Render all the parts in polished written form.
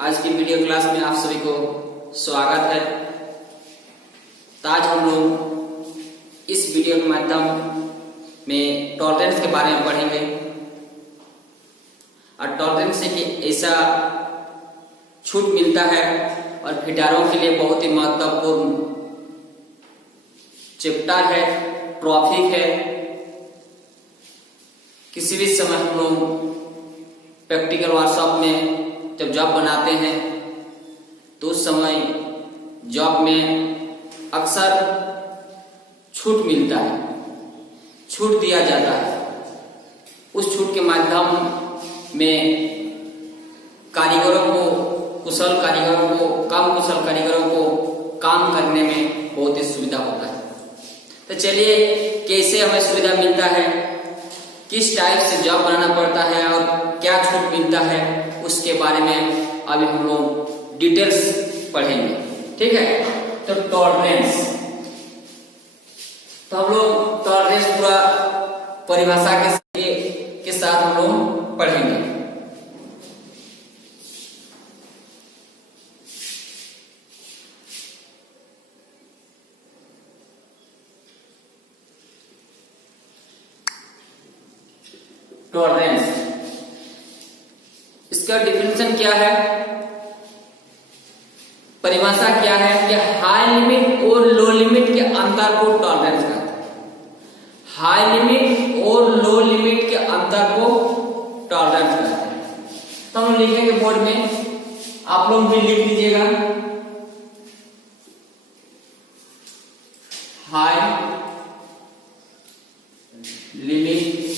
आज की video class में आप सभी को स्वागत है। तो आज हम लोग इस वीडियो के माध्यम में टॉलरेंस के बारे में पढ़ेंगे और टॉलरेंस से कि ऐसा छूट मिलता है और फिटारों के लिए बहुत ही महत्वपूर्ण चैप्टर है, टॉपिक है। किसी भी समय हम लोग प्रैक्टिकल वर्कशॉप में जब जॉब बनाते हैं तो उस समय जॉब में अक्सर छूट मिलता है, छूट दिया जाता है। उस छूट के माध्यम में कारीगरों को, कुशल कारीगरों को, कम कुशल कारीगरों को काम करने में बहुत ही सुविधा होता है। तो चलिए, कैसे हमें सुविधा मिलता है, किस टाइप से जॉब बनाना पड़ता है और क्या छूट मिलता है, उसके बारे में अभी हम लोग डिटेल्स पढ़ेंगे। ठीक है, तो टॉलरेंस, तो हम लोग टॉलरेंस पूरा परिभाषा के साथ हम लोग पढ़ेंगे। टॉलरेंस, इसका डिफिनेशन क्या है, परिभाषा क्या है कि हाई लिमिट और लो लिमिट के अंतर को टॉलरेंस कहते हैं। हाई लिमिट और लो लिमिट के अंतर को टॉलरेंस कहते हैं। तो हम लिखेंगे बोर्ड में, आप लोग भी लिख लीजिएगा। हाई लिमिट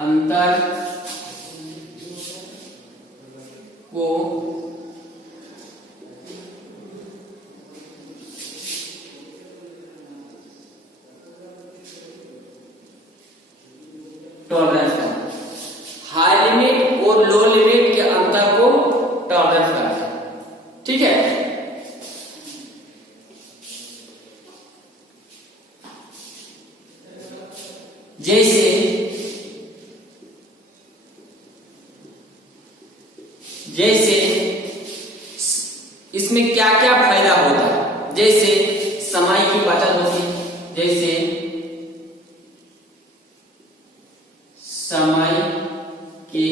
अंतर को टॉलरेंस है। हाई लिमिट और लो लिमिट के अंतर को टॉलरेंस कहते हैं। ठीक है, जैसे इसमें क्या क्या फायदा होता है, जैसे समय की बचत होती है, जैसे समय की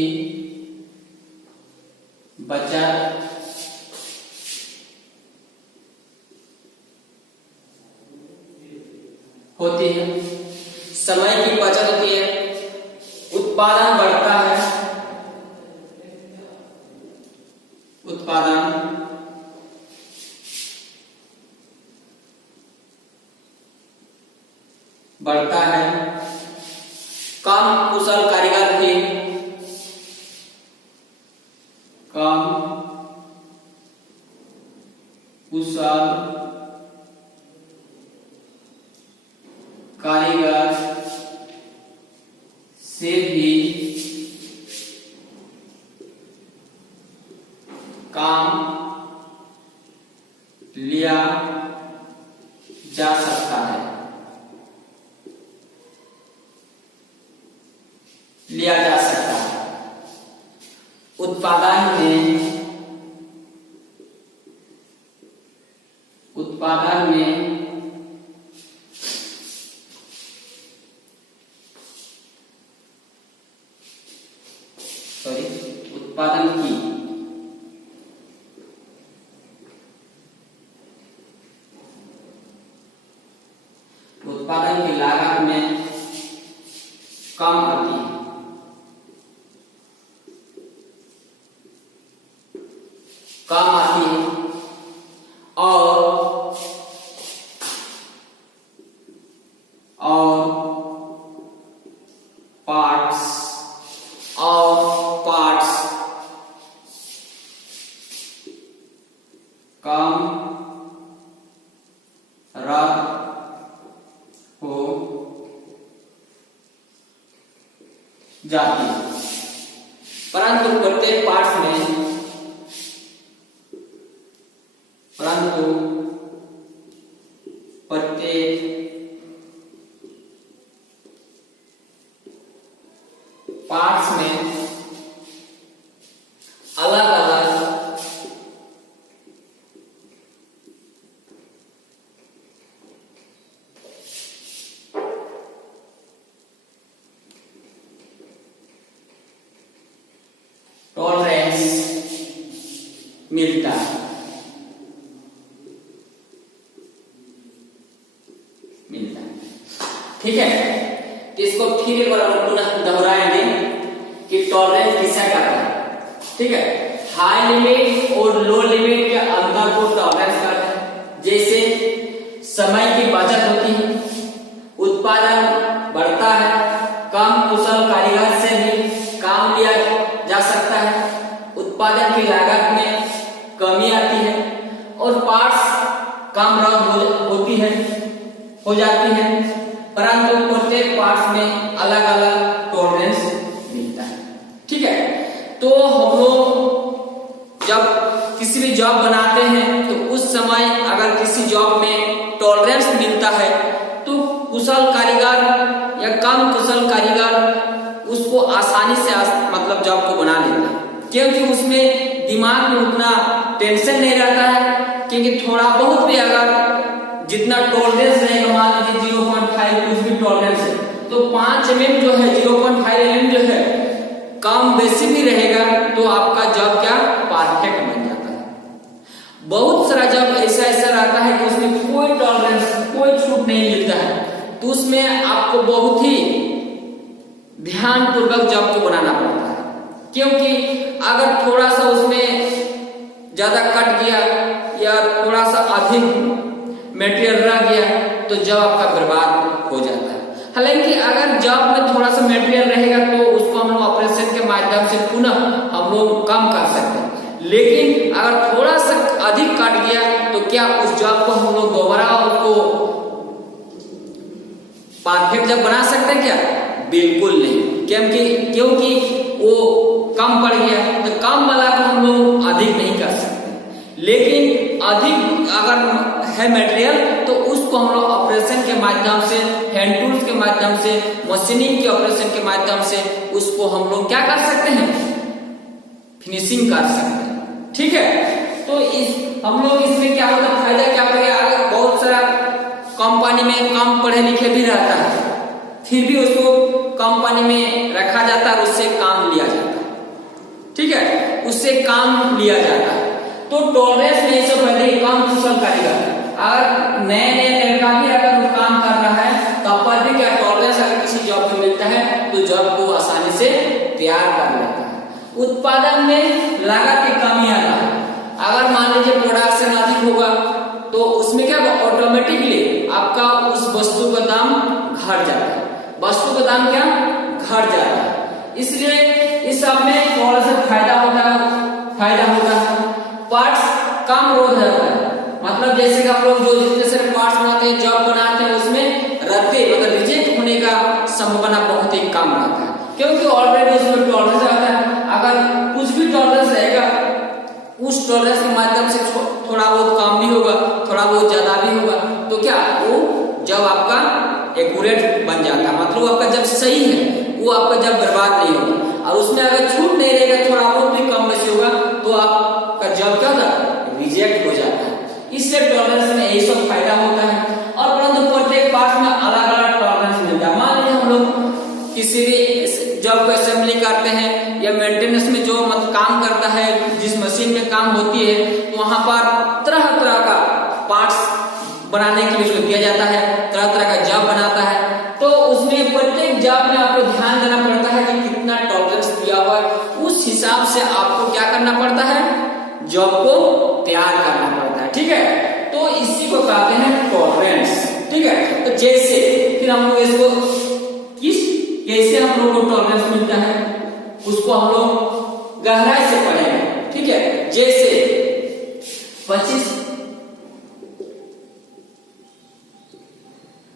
बचत होती है, समय की बचत होती है, उत्पादन बढ़ता है, उत्पादन बढ़ता है, कम कुशल कारीगर भी कम कुशल कारीगर से भी काम लिया जा सकता है, लिया जा सकता है। उत्पादन में उत्पादन की लागत में कम आती है, कम आती है और पार्ट्स कम रख हो जाती है, परंतु प्रत्येक पार्ट्स में अलग अलग टॉलरेंस मिलता है। ठीक है, तो इसको फिर एक बार पुनः दोहराएंगे कि टॉलरेंस किसका कहते हैं। ठीक है, हाई लिमिट और लो लिमिट के अंतर को टॉलरेंस कहते हैं। जैसे समय की बचत होती है, उत्पादन बढ़ता है, कम कुशल कारीगर से भी काम लिया जा सकता है, उत्पादन की लागत में कमी आती है और पार्ट्स कम रद्द हो जाती है, परंतु प्रत्येक पार्ट्स में अलग अलग टॉलरेंस मिलता है। ठीक है, तो हम लोग जब किसी भी जॉब बनाते हैं तो उस समय अगर किसी जॉब में टॉलरेंस मिलता है तो कुशल कारीगर या कम कुशल कारीगर उसको आसानी से मतलब जॉब को बना लेते हैं, क्योंकि उसमें दिमाग में उतना टेंशन नहीं रहता है। क्योंकि थोड़ा बहुत भी अगर जितना टॉलरेंस रहेगा, मान लीजिए 0.5 कुछ भी टॉलरेंस है, तो 5 mm जो है, 0.5 mm जो है, कम बेसी भी रहेगा तो आपका जॉब क्या परफेक्ट बन जाता है। बहुत सारा जॉब ऐसा रहता है कि उसमें कोई टॉलरेंस, कोई छूट नहीं मिलता है, तो उसमें आपको बहुत ही ध्यान पूर्वक जॉब को बनाना पड़ता है। क्योंकि अगर थोड़ा सा उसमें ज्यादा कट गया या थोड़ा सा अधिक मटेरियल रह गया तो जॉब आपका बर्बाद हो जाता है। हालांकि अगर जॉब में थोड़ा सा मटेरियल रहेगा तो उसको हम लोग ऑपरेशन के माध्यम से पुनः हम लोग कम कर सकते हैं, लेकिन अगर थोड़ा सा अधिक कट गया तो क्या उस जॉब को हम लोग दोबारा उसको परफेक्ट जॉब बना सकते हैं क्या? बिल्कुल नहीं। क्योंकि वो कम पड़ गया तो कम वाला को हम लोग अधिक नहीं कर सकते, लेकिन अधिक अगर है मटेरियल तो उसको हम लोग ऑपरेशन के माध्यम से, हैंड टूल्स के माध्यम से, मशीनिंग के ऑपरेशन के माध्यम से उसको हम लोग क्या कर सकते हैं, फिनिशिंग कर सकते हैं। ठीक है, तो हम लोग इसमें क्या होता है, फायदा क्या होगा, अगर बहुत सारा कंपनी में कम पढ़े लिखे भी रहता है फिर भी उसको कंपनी में रखा जाता है, उससे काम लिया जाता है। ठीक है, उससे काम लिया जाता है। तो टॉलरेंस में सब पहले कम कुशल कारीगर, अगर नए लड़का भी अगर काम कर रहा है तो पर भी क्या टॉलरेंस अगर किसी जॉब में मिलता है तो जॉब को आसानी से तैयार कर लेता है। उत्पादन में लागत की कमी आता है, अगर मान लीजिए प्रोडक्शन अधिक होगा तो उसमें क्या ऑटोमेटिकली आपका उस वस्तु का दाम घट जाता है, वस्तु का दाम क्या घट जाता है। इसलिए इस सब में थोड़ा सा फायदा होता है। पार्ट्स कम रोध रहता है, मतलब जैसे कि आप लोग जो जितने सारे पार्ट्स बनाते हैं, जॉब बनाते हैं, उसमें रद्दी मतलब रिजेक्ट होने का संभावना बहुत ही कम रहता है, क्योंकि ऑलरेडी उसमें टॉलरेंस रहता है। अगर कुछ भी टॉलरेंस रहेगा उस टॉलरेंस के माध्यम से थोड़ा बहुत कम भी होगा, थोड़ा बहुत ज्यादा भी होगा, तो क्या वो जब आपका एक्यूरेट बन जाता है, मतलब आपका जब सही है वो आपका जब बर्बाद नहीं होगा। और उसमें अगर छूट नहीं रहेगा, थोड़ा बहुत भी कम बेसी होगा तो आपका जॉब क्या होगा, रिजेक्ट हो जाता है। इससे टॉलरेंस में यही सब फायदा होता है। और परंतु प्रत्येक पार्ट में अलग अलग टॉलरेंस मिलता है। मान लीजिए हम लोग किसी भी जॉब को असेंबली करते हैं या मेंटेनेंस में जो मतलब काम करता है, जिस मशीन में काम होती है, तो वहां पर तरह तरह का पार्ट्स बनाने के लिए दिया जाता है, तरह तरह का जॉब बनाता है। तो उसमें प्रत्येक जॉब में आपको ध्यान देना पड़ता है कि कितना टॉलरेंस दिया हुआ है, उस हिसाब से आपको क्या करना पड़ता है, जॉब को तैयार करना पड़ता है। ठीक है, तो इसी को कहते हैं टॉलरेंस। ठीक है, तो जैसे फिर हम लोग इसको कैसे हम लोग को टॉलरेंस मिलता है उसको हम लोग गहराई से पढ़ेंगे। ठीक है, जैसे 25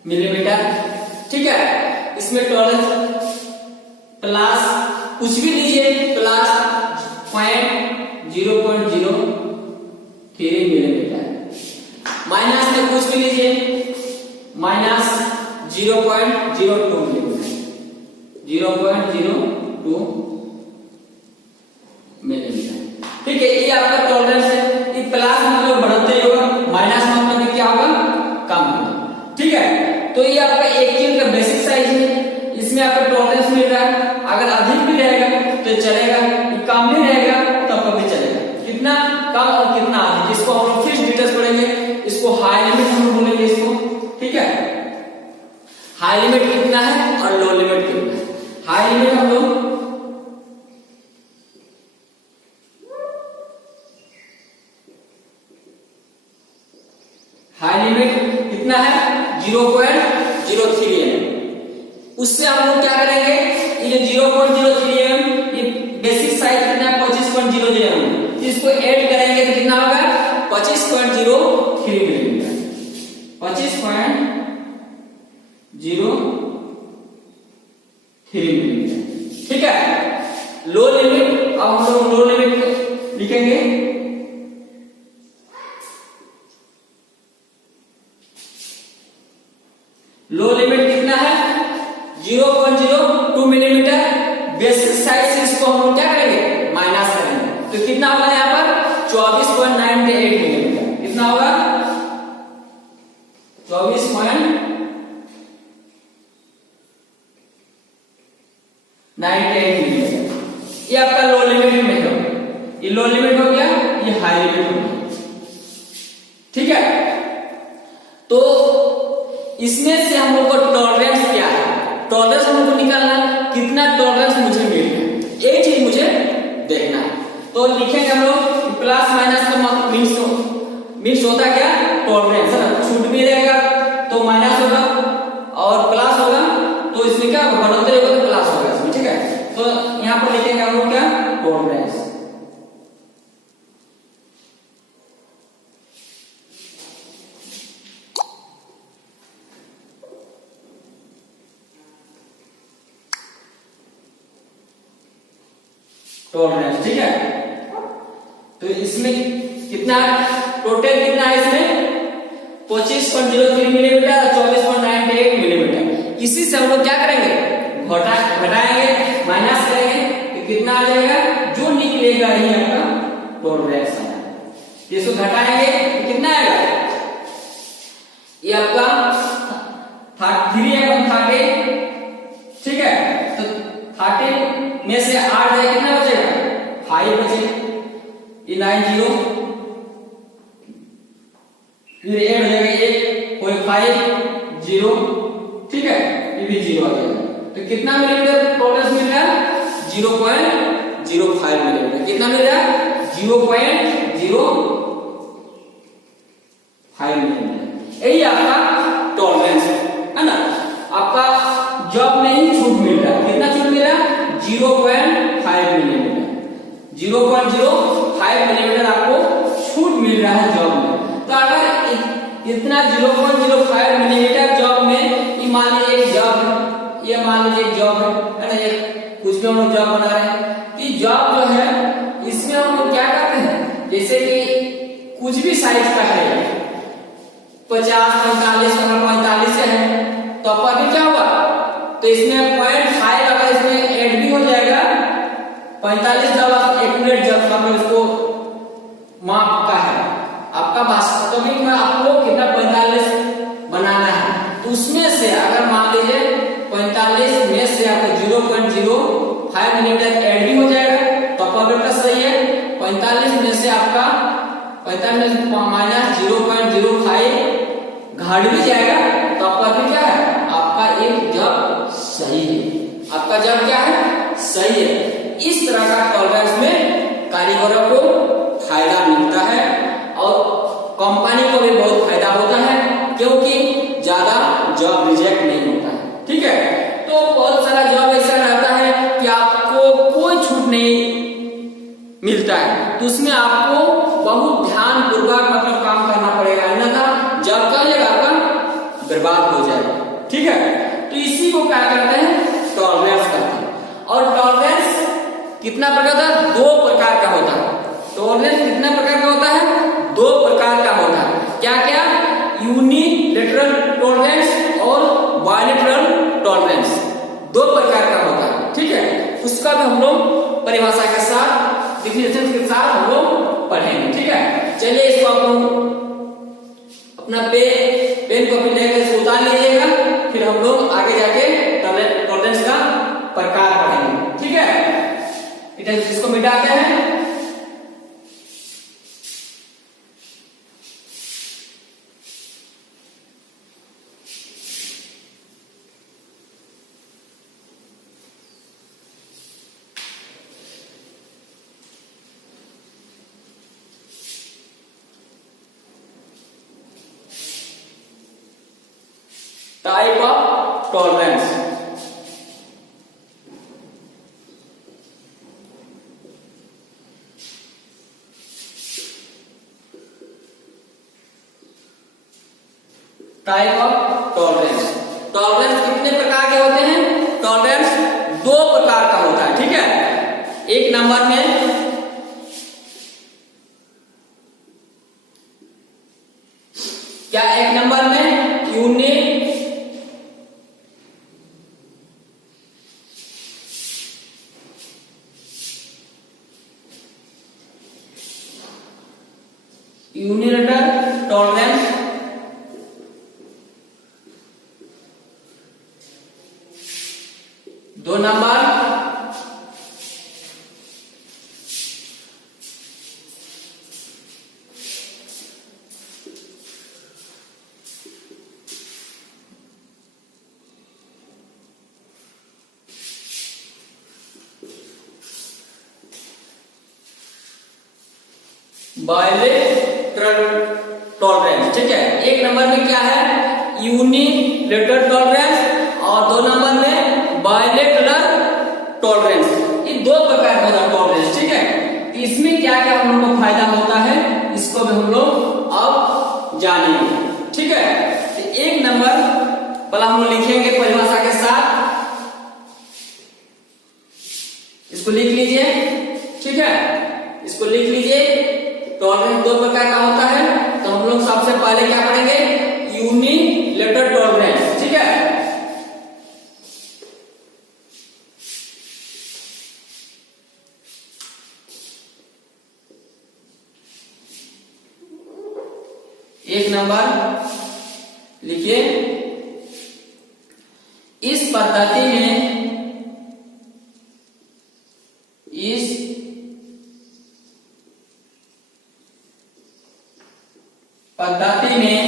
मिलीमीटर, ठीक है, इसमें प्लस कुछ भी लीजिए प्लस 0.003 मिलीमीटर, माइनस में कुछ भी लीजिए माइनस 0.02 मिलीमीटर, 0.02 मिलीमीटर। ठीक है, ये आपका टॉलरेंस है। ये प्लस मतलब बढ़ते होगा, माइनस मतलब क्या होगा, कम होगा। ठीक है, तो ये आपका एक चीज का बेसिक साइज है, इसमें आपका टॉलरेंस मिल रहा है। अगर अधिक भी रहेगा तो चलेगा, कम भी रहेगा तब भी चलेगा। कितना कम और कितना अधिक, इसको हम लोग फिक्स डिटेल्स पढ़ेंगे। इसको हाई लिमिट हम लोग बोलेंगे इसको। ठीक है, हाई लिमिट कितना है और लो लिमिट कितना है। हाई लिमिट हम लोग हाई लिमिट कितना है 0.03 mm। उससे हम लोग क्या करेंगे, ये जो 0.03 mm ये बेसिक साइज कितना है 25.00 mm, इसको ऐड करेंगे तो कितना होगा 25.03 मिलीमीटर, 25.03 मिलीमीटर। ठीक है, लो लिमिट, अब हम लोग लो लिमिट लिखेंगे। लो लिमिट कितना है 0.02 मिलीमीटर। बेसिक साइज से इसको हम लोग क्या करेंगे, माइनस करेंगे, तो कितना होगा यहाँ पर 24.98 मिलीमीटर। कितना होगा 24.98 मिलीमीटर। ये आपका लो लिमिट में है, ये लो लिमिट हो गया, ये हाई लिमिट हो गया। ठीक है, तो इसमें से हम लोग को टॉलरेंस क्या है, टॉलरेंस हम लोग को निकालना, कितना टॉलरेंस मुझे मिल रहा है, एक चीज मुझे देखना है। तो लिखेंगे हम लोग प्लस माइनस का मीन्स होता क्या, टॉलरेंस है ना। छूट भी रहेगा तो माइनस होगा और प्लस होगा तो इसमें क्या बढ़ोतरी होगा तो प्लस होगा इसमें। ठीक है, तो यहाँ पर लिखेंगे हम लोग क्या, टॉलरेंस। टॉलरेंस, ठीक है, तो इसमें कितना टोटल कितना है, इसमें 25.03 मिलीमीटर और 24.98 मिलीमीटर। इसी से हम लोग क्या करेंगे, घटाएंगे, माइनस करेंगे तो कितना आ जाएगा, जो निकलेगा ही आपका टॉलरेंस है। इसको घटाएंगे तो कितना आएगा, ये आपका 3 है 30। ठीक है, तो 30 में से 8 जाए कितना बचेगा, 5 बचेगा। ये 90 फिर 8 हो जाएगा, 1 कोई 5 0। ठीक है, ये भी 0 आ जाएगा। तो कितना मिलीमीटर टॉलरेंस मिल रहा है 0.05 मिलीमीटर। कितना मिल रहा है 0.05 मिलीमीटर। यही आपका टॉलरेंस है ना। आपका जॉब में ही छूट मिल रहा है, कितना छूट मिल रहा है 0.5 मिलीमीटर। 0.05 मिलीमीटर आपको छूट मिल रहा है जॉब में। तो अगर इतना 0.05 मिलीमीटर जॉब में, मान लीजिए एक जॉब है, ये मान लीजिए एक जॉब है ना, ये कुछ भी हम लोग जॉब बना रहे हैं, कि जॉब जो है इसमें हम लोग क्या करते हैं, जैसे कि कुछ भी साइज का है 50 45 45 से है, तो आपका भी क्या होगा, तो इसमें 0.5 अगर इसमें ऐड भी हो जाएगा 45 जब आप एक मिनट जब मतलब इसको माप का है आपका वास्तविक में आपको कितना 45 बनाना है, तो उसमें से अगर मान लीजिए 45 में से आपका 0.05 मिलीमीटर ऐड भी हो जाएगा तो आपका सही है। 45 में से आपका 45 माइनस 0.05 घट भी जाएगा तो आपका भी क्या है, आपका एक जॉब सही है, आपका जॉब क्या है, सही है। इस तरह का टॉलरेंस में कारीगरों को फायदा मिलता है और कंपनी को भी बहुत फायदा होता है, क्योंकि ज्यादा जॉब रिजेक्ट नहीं होता है। ठीक है, तो बहुत सारा जॉब ऐसा रहता है कि आपको कोई छूट नहीं मिलता है, तो उसमें आपको बहुत ध्यान पूर्वक मतलब काम करना पड़ेगा, अन्यथा जॉब का जगह आपका बर्बाद हो जाएगा। ठीक है, तो इसी को क्या करते हैं, टॉलरेंस करते हैं। और कितना प्रकार होता है? 2 प्रकार का होता है। टॉलरेंस कितना प्रकार का होता है? 2 प्रकार का होता है। क्या क्या? यूनिलैटरल टॉलरेंस और बायलैटरल टॉलरेंस, 2 प्रकार का होता है। ठीक है, उसका भी हम लोग परिभाषा के साथ, डिफिनेशन के साथ हम लोग पढ़ेंगे। ठीक है, चलिए इसको आप लोग अपना पेन कॉपी लेकर इसको उतार लीजिएगा, फिर हम लोग आगे जाके टॉलरेंस का प्रकार पढ़ेंगे। ठीक है, इसको मिटाते हैं। Type of tolerance. Type of tolerance. Tolerance कितने प्रकार के होते हैं? टॉलरेंस 2 प्रकार का होता है। ठीक है, एक नंबर में क्या, एक नंबर में यूनिलैटरल टॉलरेंस, दो नंबर बायलैटरल टॉलरेंस। ठीक है, एक नंबर में क्या है? यूनिलैटरल टॉलरेंस और 2 नंबर में बायलैटरल टॉलरेंस। ये 2 प्रकार का टॉलरेंस। ठीक है, इसमें क्या क्या हम लोग को फायदा होता है, इसको भी हम लोग अब जानेंगे। ठीक है, तो एक नंबर पहला हम लोग लिखेंगे परिभाषा के साथ, इसको लिख लीजिए। ठीक है, इसको लिख लीजिए। टॉलरेंस 2 प्रकार का होता है, तो हम लोग सबसे पहले क्या करेंगे? Unilateral tolerance. ठीक है, एक नंबर लिखिए। इस पद्धति में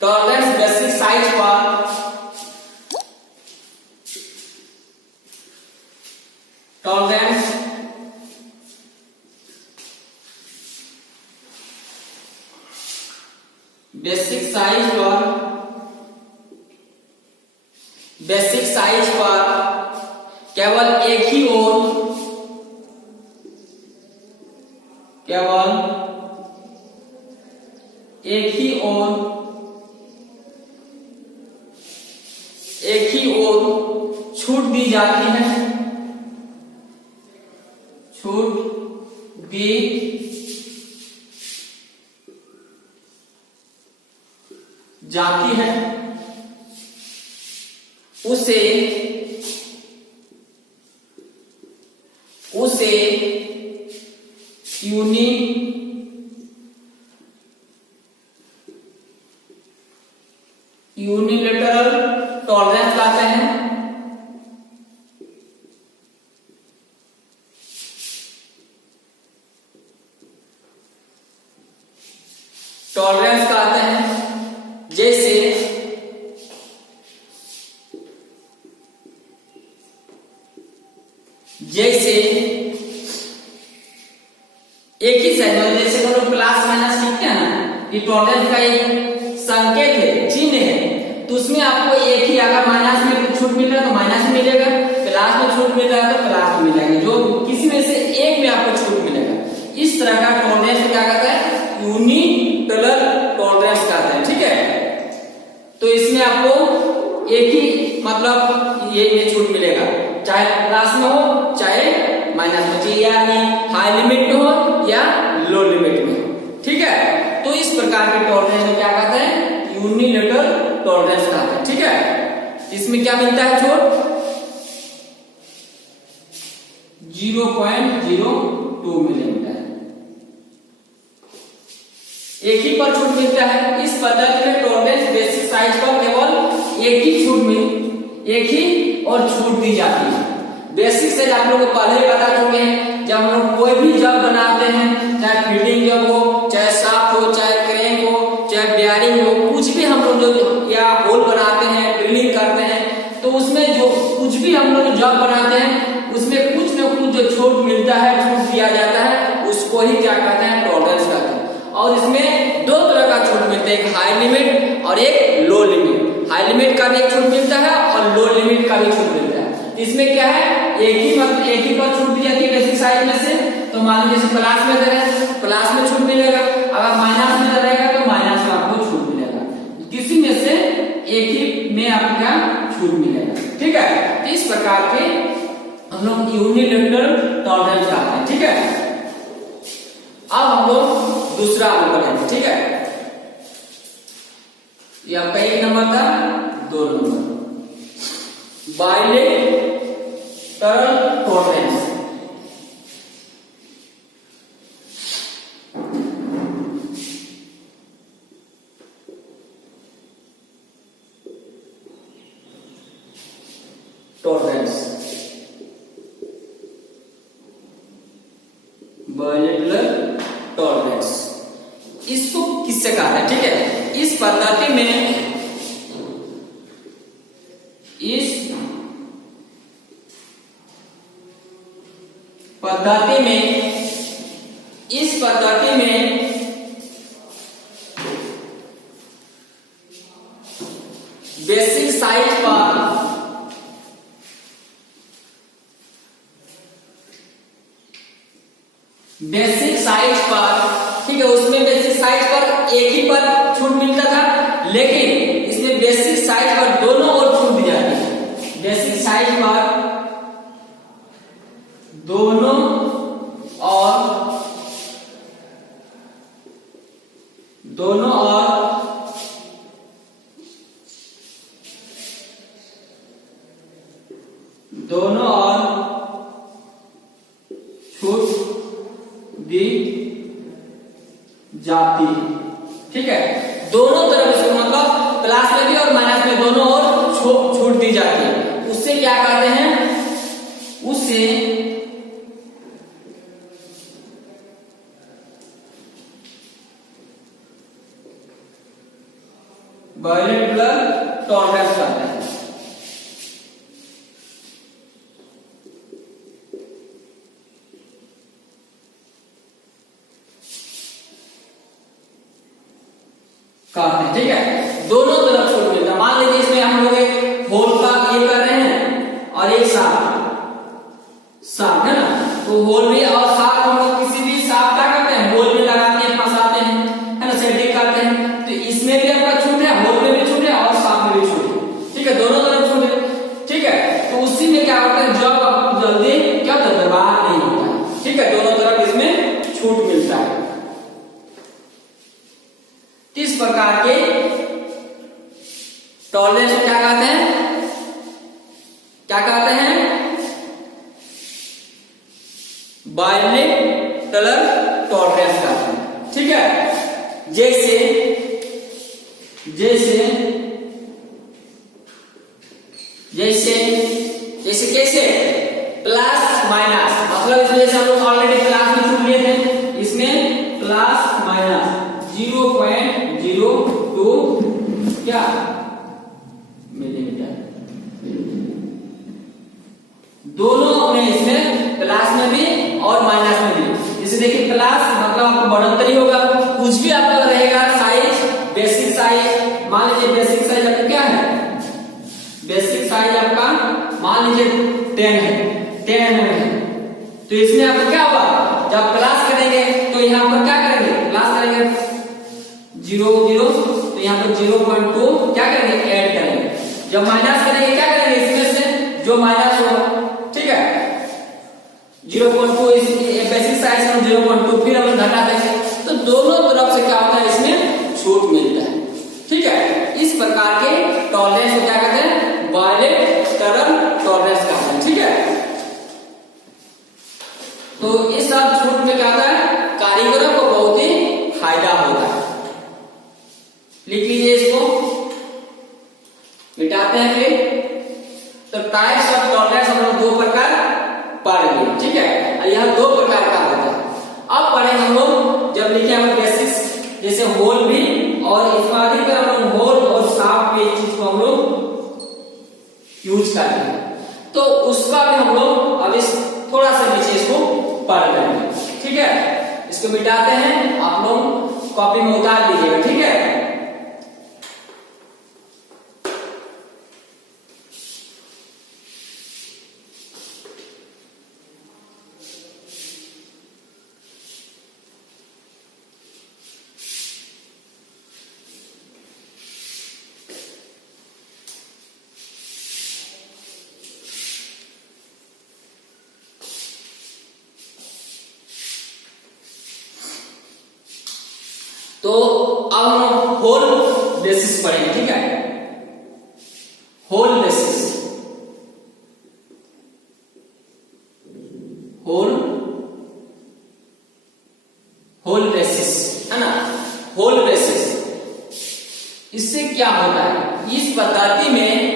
टॉलरेंस बेसिक साइज पर टॉलरेंस बेसिक साइज पर केवल एक ही ओर छूट दी जाती है, उसे यूनिलैटरल टॉलरेंस कहते हैं। टॉलरेंस कहते हैं जैसे एक ही साइज में, जैसे हम लोग प्लस माइनस सीखते हैं ना, कि टॉलरेंस का एक संकेत है, चिन्ह है, तो उसमें आपको एक ही, अगर माइनस में छूट मिल रहा है तो माइनस मिलेगा, प्लस में छूट मिल रहा है तो प्लस में मिलेगा, जो किसी में से एक में आपको छूट मिलेगा। इस तरह का टॉलरेंस क्या कहता है? यूनिलैटरल टॉलरेंस कहते हैं। ठीक है, तो इसमें आपको एक ही मतलब ये छूट मिलेगा। चाहे प्लस में हो चाहे माइनस में, चाहिए यानी हाई लिमिट में हो या लो लिमिट में हो। ठीक है, तो इस प्रकार के टॉलरेंस को क्या कहते हैं, यूनिलेटरल टॉलरेंस कहते हैं। ठीक है, इसमें क्या मिलता है छूट, 0.02 मिलीमीटर, एक ही पर छूट मिलता है। इस पद्धति में टॉलरेंस बेसिक साइज पर केवल एक ही छूट एक ही और छूट दी जाती है। बेसिक साइज आप लोगों को पहले बता चुके हैं, जब हम लोग कोई भी जॉब बनाते हैं, चाहे फील्डिंग जॉब हो, चाहे शाफ्ट हो, चाहे क्रैंक हो, चाहे बेयरिंग हो, कुछ भी हम लोग जो या होल बनाते हैं, ड्रिलिंग करते हैं, तो उसमें जो कुछ भी हम लोग जॉब बनाते हैं उसमें कुछ न कुछ जो छूट मिलता है, छूट दिया जाता है, उसको ही क्या कहते हैं, टॉलरेंस कहते हैं। और इसमें दो तरह का छूट मिलता है, एक हाई लिमिट और एक लो लिमिट। हाई लिमिट का भी एक छूट मिलता है और लो लिमिट का भी छूट मिलता है। इसमें क्या है, एक ही पर छूट दी जाती है बेसिक साइज में से। तो मान लीजिए जैसे प्लस में दे रहे हैं, प्लस में छूट मिलेगा, अगर माइनस में रहेगा तो माइनस में आपको छूट मिलेगा, किसी में से एक ही में आपका छूट मिलेगा। ठीक है, तो इस प्रकार के हम लोग यूनिलेटरल टॉलरेंस कहते हैं। ठीक है, अब हम लोग दूसरा पढ़ेंगे। ठीक है, ये आपका 1 नंबर था, 2 number bilateral tolerance. Bilateral tolerance इसको किससे कहा है। ठीक है, इस पद्धति में बेसिक साइज पर ठीक है, उसमें बेसिक साइज पर एक ही पर छूट मिलता था, लेकिन इसमें बेसिक साइज पर दोनों ओर छूट दी जाती है। बेसिक साइज पर दोनों और छूट दी जाती है। ठीक है, दोनों तरफ इसको मतलब प्लस में भी और माइनस में दोनों ओर छूट दी जाती है। उससे क्या कहते हैं, उससे बाइलेटरल टॉलरेंस कहते हैं। ठीक है, दोनों तरफ छूट मिलता है। मान लीजिए इसमें हम लोग एक होल का ये कर रहे हैं और एक शाफ्ट है ना, तो होल भी और शाफ्ट हम लोग किसी भी शाफ्ट क्या करते हैं, होल में लगाते हैं, फंसाते हैं, है ना, सेटिंग करते हैं। तो इसमें भी आपका छूट है, होल में भी छूट है और शाफ्ट में भी छूट है। ठीक है, दोनों तरफ छूट है। ठीक है, तो उसी में क्या होता है, जॉब जल्दी क्या होता है, बर्बाद नहीं होता है। ठीक है, दोनों तरफ इसमें छूट मिलता है। इस प्रकार के टॉलरेंस को क्या कहते हैं, बाइलेटरल टॉलरेंस कहते हैं। ठीक है, जैसे कैसे प्लस माइनस, मतलब इसमें जैसे हम लोग ऑलरेडी प्लस में छूट लिए थे, इसमें प्लस माइनस 0.02 क्या मिलीमीटर, दोनों में इसमें प्लस में भी और माइनस में भी। जैसे देखिए प्लस मतलब आपको बढ़ोतरी होगा, कुछ भी आपका रहेगा साइज, बेसिक साइज, मान लीजिए बेसिक साइज आपका क्या है, बेसिक साइज आपका मान लीजिए 10 है, तो इसमें आपका क्या होगा, जब प्लस करेंगे तो यहाँ पर क्या करेंगे, प्लस करेंगे 0 तो यहाँ पर 0.2 क्या करेंगे, ऐड करेंगे। जब माइनस करेंगे क्या करेंगे, इसमें से जो माइनस होगा ठीक है। 0.2 बेसिक साइज में 0.2 फिर हम घटा देंगे तो दोनों तरफ से क्या होता है, इसमें छूट मिलता है। ठीक है, इस प्रकार के टॉलरेंस को क्या कहते हैं, बायलेटरल टॉलरेंस कहते हैं। ठीक है, तो इस सब छूट में क्या होता है, कारीगरों को बहुत ही फायदा होता है। लिख लीजिए इसको, मिटाते हैं फिर। तो टाइप्स ऑफ टॉलरेंस हम लोग दो प्रकार पढ़ गए। ठीक है, यह दो प्रकार का होता है। अब पढ़ेंगे हम लोग जब लिखे हम बेसिस, जैसे होल भी, और इस बात में हम लोग होल और शार्प पे चीज को हम लोग यूज करते हैं, तो उसका भी हम लोग अब इस थोड़ा सा नीचे इसको पढ़ लेंगे। ठीक है, इसको मिटाते हैं, आप लोग कॉपी में उतार लीजिएगा। ठीक है, तो अब हम होल बेसिस पढ़ेंगे। ठीक है, होल बेसिस, होल बेसिस है ना, होल बेसिस। इससे क्या होता है, इस पद्धति में,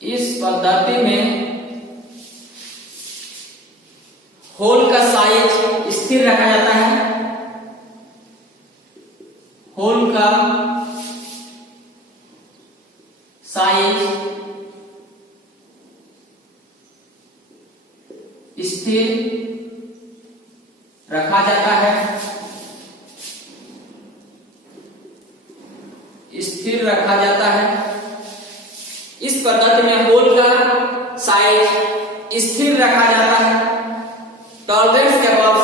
इस पद्धति में होल का साइज स्थिर रखा जाता है। होल का साइज स्थिर रखा जाता है, स्थिर रखा जाता है। इस पद्धति में होल का साइज स्थिर रखा जाता है। टॉलरेंस के बाद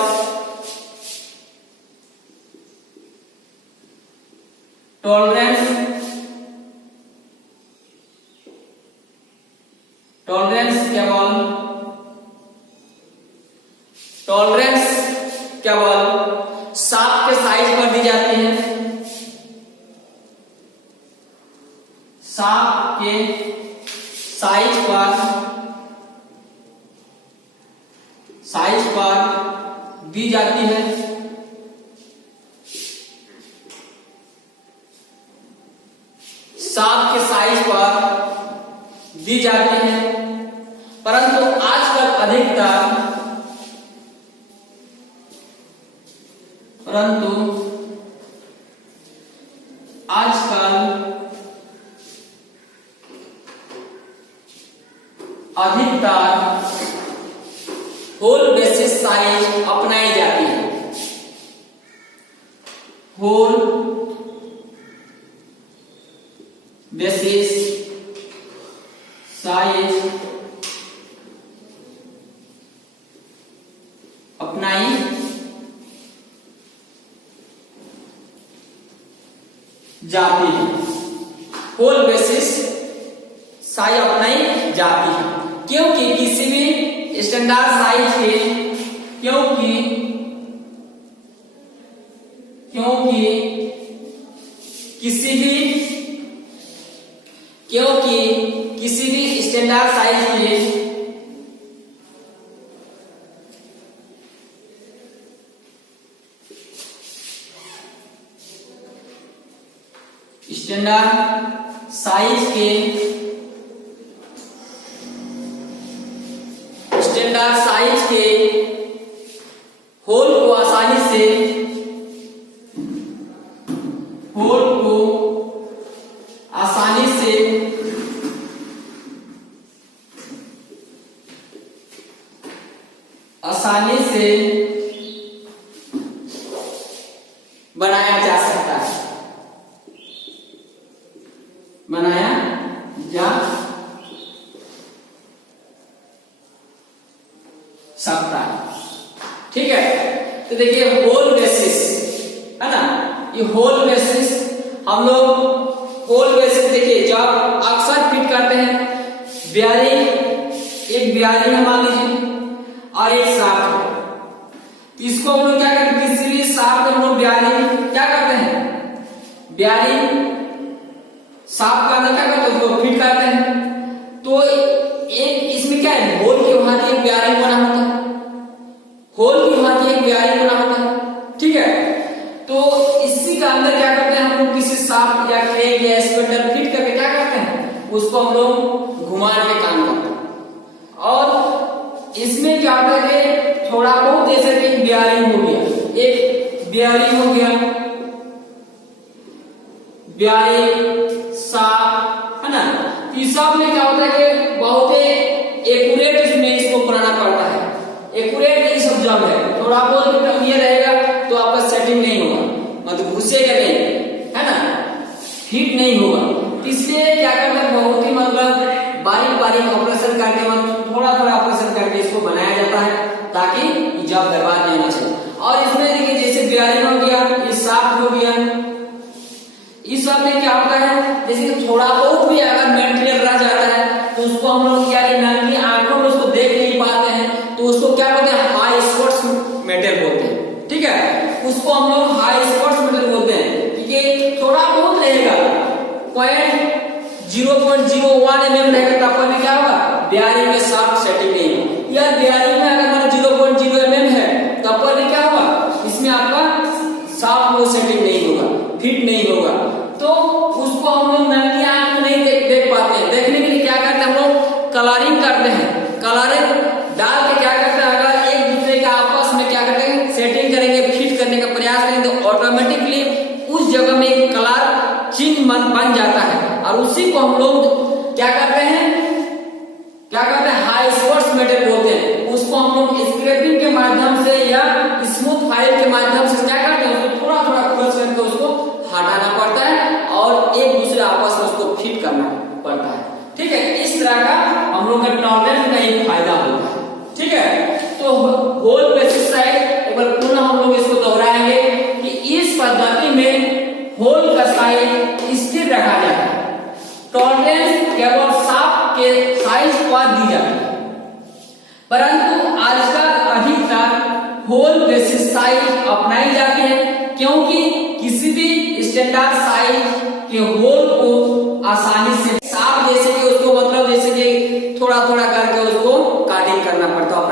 टॉलरेंस केवल शाफ्ट के साइज पर दी जाती है। शाफ्ट के साइज पर दी जाती है। शाफ्ट के साइज पर दी जाती है, परंतु आजकल अधिकतर होल बेसिस साइज अपनाई जाती है। होल बेसिस साइज अपनाई जाती है। होल बेसिस साइज अपनाई जाती है क्योंकि किसी भी स्टैंडर्ड साइज के किसी भी स्टैंडर्ड साइज के होल को आसानी से बनाया जा सकता है। बनाया जा ठीक है। तो देखिए होल बेसिस है ना, ये होल बेसिस हम लोग होल बेसिस देखिए जब अक्सर फिट करते हैं बेयरिंग, एक बेयरिंग है मान लीजिए और एक शाफ्ट है, तो इसको हम लोग क्या करते हैं, किसी भी शाफ्ट में हम लोग बेयरिंग क्या करते हैं, बेयरिंग शाफ्ट का अंदर क्या करते हैं, उसको फिट करते हैं। तो एक इसमें क्या है, होल के वहां एक बेयरिंग बना होता है, होल की वहां एक बेयरिंग बना होता है, ठीक है। तो इसी का अंदर क्या करते हैं हम लोग, किसी शाफ्ट या क्रेग या स्पेंडल फिट करके क्या करते हैं, उसको हम लोग घुमाने के काम करते हैं। और इसमें क्या होता है, थोड़ा बहुत जैसे कि बेयरिंग हो गया, एक बेयरिंग हो गया, बेयरिंग शाफ्ट है ना, इस सब में क्या होता है कि बहुत एक्यूरेट इसमें इसको बनाना पड़ता है, एक्यूरेट ये सब जब है, थोड़ा बहुत ये रहेगा तो आपका सेटिंग नहीं होगा, मतलब घुसेगा नहीं है ना, फिट नहीं होगा। इसलिए क्या करते हैं, बहुत ही मतलब बारीक बारीक ऑपरेशन करके, मतलब थोड़ा थोड़ा ऑपरेशन करके इसको बनाया जाता है ताकि जब बर्बाद नहीं होना चाहिए। और इसमें देखिए जैसे बेयरिंग हो गया, ये शाफ्ट हो गया, इस सब में क्या होता है, जैसे कि थोड़ा बहुत भी अगर मेटेरियल रह जाता है तो उसको हम लोग क्या नंगी आंखों में उसको देख नहीं पाते हैं, तो उसको क्या बोलते हैं, हाई स्पॉट्स मेटल बोलते हैं, ठीक है। उसको हम लोग हाई स्पॉट्स मेटल बोलते हैं, क्योंकि थोड़ा बहुत रहेगा, 0.01 mm रहेगा, तब पर क्या होगा, बेयरिंग में शाफ्ट सेटिंग नहीं होगा, या बेयरिंग में अगर 0.0 mm है तब पर क्या होगा, इसमें आपका शाफ्ट में सेटिंग नहीं होगा, फिट नहीं होगा। तो उसको हम लोग नंगी आंख में नहीं देख पाते हैं, देखने के लिए क्या करते हैं हम लोग, कलरिंग करते हैं, कलरिंग डाल के क्या करते हैं, अगर एक दूसरे के आपस में क्या करते हैं, सेटिंग करेंगे, फिट करने का प्रयास करेंगे, तो ऑटोमेटिकली उस जगह में एक कलर चिन्ह बन जाता है, और उसी को हम लोग क्या करते हैं, हाई स्पॉट्स मेटल बोलते हैं। उसको हम लोग स्क्रैपिंग के माध्यम से या स्मूथ फाइल के माध्यम से क्या करते हैं, उसको थोड़ा थोड़ा क्रश करके उसको हटाना पड़ता है और एक दूसरे आपस में उसको फिट करना पड़ता है, ठीक है। इस तरह का हम लोग का टॉलरेंस का एक फायदा होता है, ठीक है। तो होल बेसिस साइड एक बार पुनः हम लोग इसको दोहराएंगे कि इस पद्धति में होल का साइज स्थिर रखा जाता है, टॉलरेंस केवल शाफ्ट के साइज पर दी जाती है, परंतु आजकल अधिकतर होल बेसिस साइज अपनाई जाती है, क्योंकि किसी भी स्टैंडर्ड साइज के होल को आसानी से शाफ्ट जैसे कि उसको मतलब जैसे कि थोड़ा थोड़ा करके उसको काटिंग करना पड़ता है,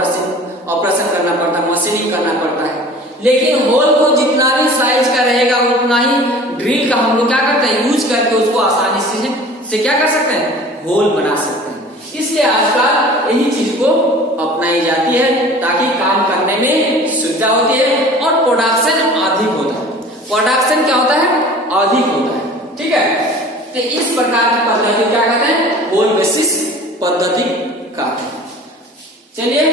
ऑपरेशन करना पड़ता है, मशीनिंग करना पड़ता है। लेकिन होल को जितना भी साइज का रहेगा उतना ही ड्रिल का हम लोग क्या करते हैं, यूज करके उसको आसानी से क्या कर सकते हैं, होल बना सकते हैं। इसलिए आजकल यही चीज को अपनाई जाती है ताकि काम करने में सुविधा होती है और प्रोडक्शन अधिक होता है। प्रोडक्शन क्या होता है, अधिक होता है, ठीक है। तो इस प्रकार की पद्धति क्या कहते हैं, होल बेसिस पद्धति कहते हैं। चलिए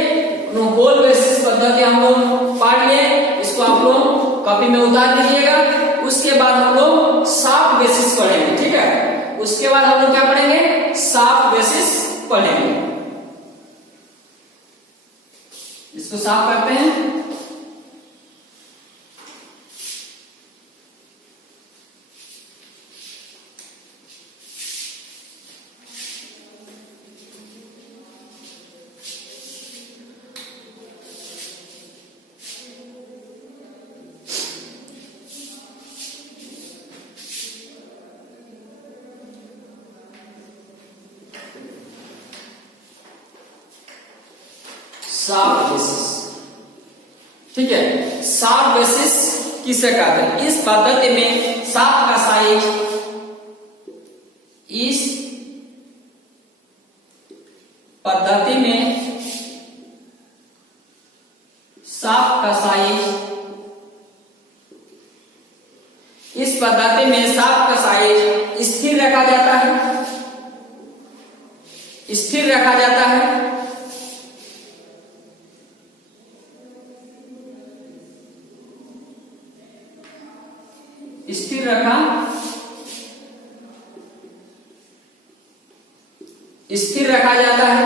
होल बेसिस पद्धति हम लोग पढ़ लिए, इसको आप लोग कॉपी में उतार लीजिएगा। उसके बाद हम लोग शाफ्ट बेसिस पढ़ेंगे, ठीक है। उसके बाद हम लोग क्या पढ़ेंगे, शाफ्ट बेसिस पढ़ेंगे। इसको साफ करते हैं। शाफ्ट बेसिस, ठीक है। शाफ्ट बेसिस किसे कहते हैं, इस पद्धति में शाफ्ट का साइज, इस पद्धति में शाफ्ट का साइज, इस पद्धति में शाफ्ट का साइज स्थिर रखा जाता है, स्थिर रखा जाता है। स्थिर रखा, स्थिर रखा जाता है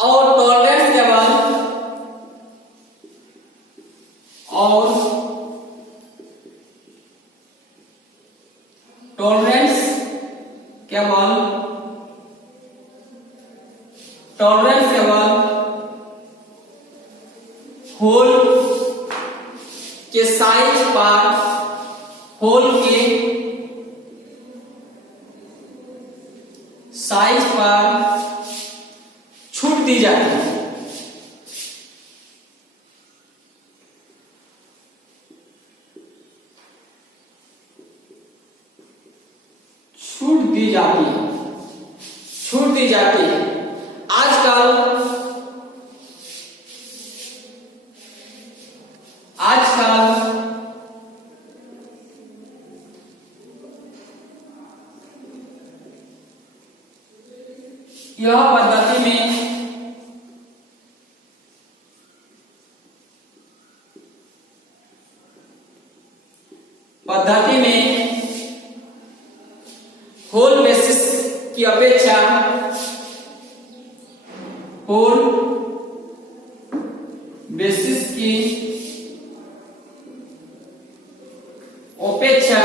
और टॉलरेंस केवल टॉलरेंस केवल होल के साइज पर, होल के साइज पर छूट दी जाती है। छूट दी जाती है, छूट दी जाती है। आजकल यह पद्धति में होल बेसिस की अपेक्षा होल बेसिस की अपेक्षा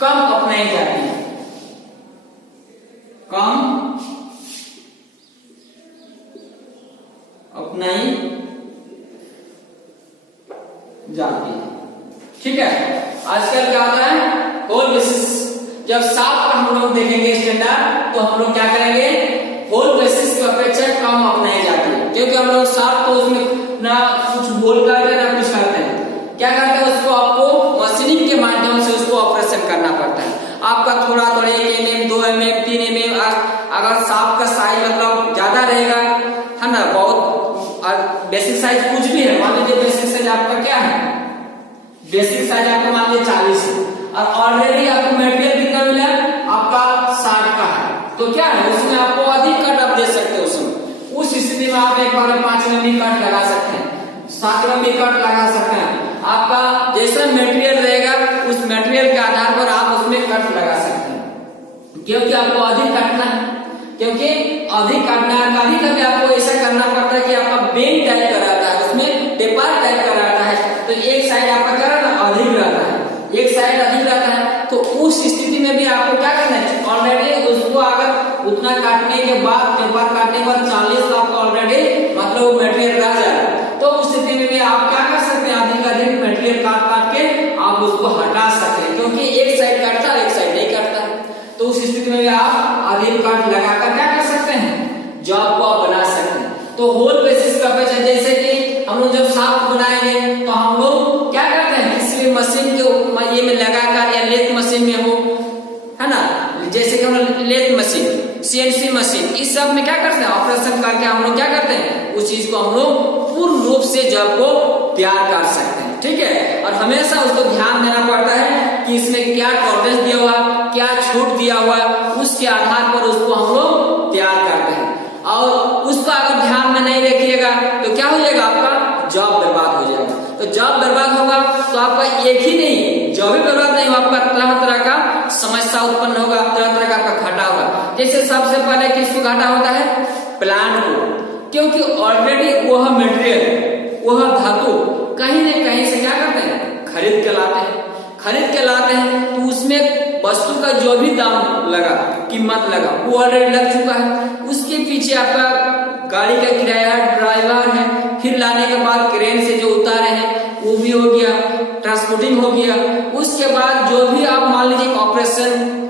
कम अपनाई जाती है, कम अपनाई जाती है। ठीक है, आजकल क्या होता है, होल बेसिस, जब साफ का हम लोग देखेंगे स्टैंडर्ड तो हम लोग क्या करेंगे, होल बेसिस की अपेक्षा कम अपनाई जाती है, क्योंकि हम लोग साफ तो उसमें ना कुछ होल करते ना कुछ करते हैं, क्या करते हैं उसको आपको मशीनिंग के माध्यम से उसको ऑपरेशन करना पड़ता है। आपका थोड़ा 1 mm 2 mm 3 mm अगर सांप का साइज मतलब ज्यादा रहेगा है ना, बहुत बेसिक साइज कुछ भी है, मान लीजिए बेसिक साइज आपका क्या है, बेसिक साइज आपका मान लीजिए 40 है और ऑलरेडी आपको मटेरियल कितना मिला आपका 60 का है, तो क्या है उसमें आपको अधिक कट आप दे सकते हो। उसमें उस स्थिति में आप एक बार में 5 mm कट लगा सकते हैं, 7 mm कट लगा सकते हैं। आपका जैसा मटेरियल रहेगा उस मटेरियल के आधार पर आप उसमें कट लगा सकते हैं, क्योंकि आपको अधिक काटना है, क्योंकि अधिक काटना है। कभी कभी आपको ऐसा करना पड़ता है कि आपका बेंड टाइप का रहता है, उसमें टेपर टाइप का रहता है, तो एक साइड आपका क्या रहता है, अधिक रहता है, एक साइड अधिक रहता है, तो उस स्थिति में भी आपको क्या करना है, ऑलरेडी उसको अगर उतना काटने के बाद टेपर काटने के बाद 40 आपका ऑलरेडी मतलब मटेरियल रह जाए, तो उस स्थिति में भी आप क्या कर सकते हैं, अधिक मटेरियल काट के आप उसको हटा सकते हैं, क्योंकि एक साइड काटता है एक साइड नहीं काटता है, तो उस स्थिति में भी आप अधिक कट लगाकर क्या कर सकते हैं, जॉब को आप बना सकते हैं। तो होल बेसिस का अपेक्षा, जैसे कि हम लोग जब शाफ्ट बनाएंगे तो हम लोग क्या करते हैं, किसी भी मशीन के ये में लगाकर या लेथ मशीन में हो है ना, जैसे कि हम लेथ मशीन CNC मशीन इस सब में क्या करते हैं, ऑपरेशन करके हम लोग क्या करते हैं, उस चीज को हम लोग पूर्ण रूप से जॉब को तैयार कर सकते हैं। ठीक है, और हमेशा उसको ध्यान देना पड़ता है कि इसमें क्या टॉलरेंस दिया हुआ, क्या छूट दिया हुआ, उसके आधार पर उसको हम लोग तैयार करते हैं। और उसको अगर ध्यान में नहीं रखिएगा तो क्या हो जाएगा, आपका जॉब बर्बाद हो जाएगा। तो जॉब बर्बाद होगा तो आपका एक ही नहीं, जॉब भी बर्बाद नहीं होगा, आपका तरह तरह का समस्या उत्पन्न होगा, तरह तरह का आपका घाटा होगा। जैसे सबसे पहले किसको घाटा होता है, प्लांट को, क्योंकि ऑलरेडी वह मटेरियल वह धातु कहीं न कहीं से क्या करते हैं, खरीद के लाते हैं, खरीद के लाते हैं, तो उसमें वस्तु का जो भी दाम लगा, कीमत लगा, वो ऑलरेडी लग चुका है। उसके पीछे आपका गाड़ी का किराया, ड्राइवर है, फिर लाने के बाद क्रेन से जो उतारे हैं वो भी हो गया, ट्रांसपोर्टिंग हो गया। उसके बाद जो भी आप मान लीजिए ऑपरेशन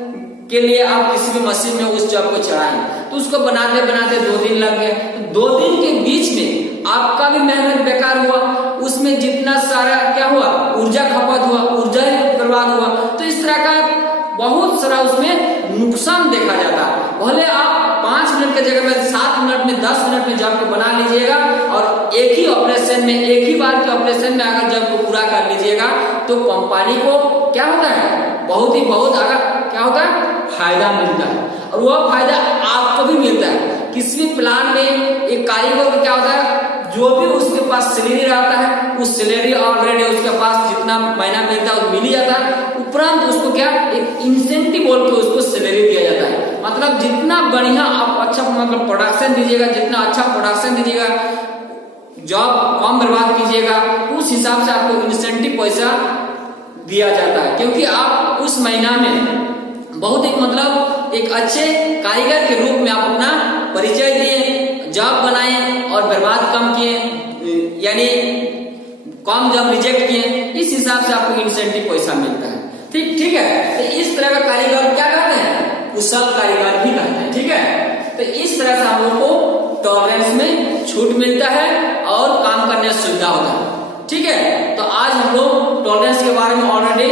के लिए आप किसी भी मशीन में उस जॉब को चढ़ाएं, तो उसको बनाते बनाते 2 दिन लग गए, तो 2 दिन के बीच में आपका भी मेहनत बेकार हुआ, उसमें जितना सारा क्या हुआ, ऊर्जा खपत हुआ, ऊर्जा बर्बाद हुआ। तो इस तरह का बहुत सारा उसमें नुकसान देखा जाता है। भले आप 5 मिनट की जगह में 7 मिनट में 10 मिनट में जॉब को बना लीजिएगा और एक ही ऑपरेशन में, एक ही बार के ऑपरेशन में अगर जॉब को पूरा कर लीजिएगा तो कंपनी को क्या होता है, बहुत अगर क्या होता है, फायदा मिलता है, और वह फायदा आपको भी मिलता है। किसी भी प्लान में एक कारीगर को क्या होता है, जो भी उसके पास सैलरी रहता है उस सैलरी ऑलरेडी उसके पास जितना महीना मिलता है वो मिल ही जाता है, उपरांत उसको क्या एक इंसेंटिव बोल के उसको सैलरी दिया जाता है। मतलब जितना बढ़िया आप अच्छा मतलब प्रोडक्शन दीजिएगा, जितना अच्छा प्रोडक्शन दीजिएगा, जॉब कम बर्बाद कीजिएगा, उस हिसाब से आपको इंसेंटिव पैसा दिया जाता है, क्योंकि आप उस महीना में बहुत एक मतलब एक अच्छे कारीगर के रूप में आप अपना परिचय दिए, जॉब बनाए और बर्बाद कम किए, यानी कम जब रिजेक्ट किए, इस हिसाब से आपको इंसेंटिव पैसा मिलता है। ठीक है, तो इस तरह का कारीगर क्या कहते हैं, कुशल कारीगर भी कहते हैं। ठीक है, तो इस तरह से हम लोग को टॉलरेंस में छूट मिलता है और काम करने में सुविधा होता है। ठीक है, तो आज हम लोग टॉलरेंस के बारे में ऑलरेडी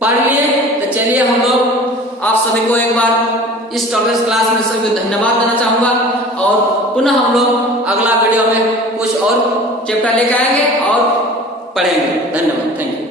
पढ़ लिए। तो चलिए हम लोग आप सभी को एक बार इस टॉलरेंस क्लास में सभी को धन्यवाद देना चाहूंगा और पुनः हम लोग अगला वीडियो में कुछ और चैप्टर लेकर आएंगे और पढ़ेंगे। धन्यवाद, थैंक यू।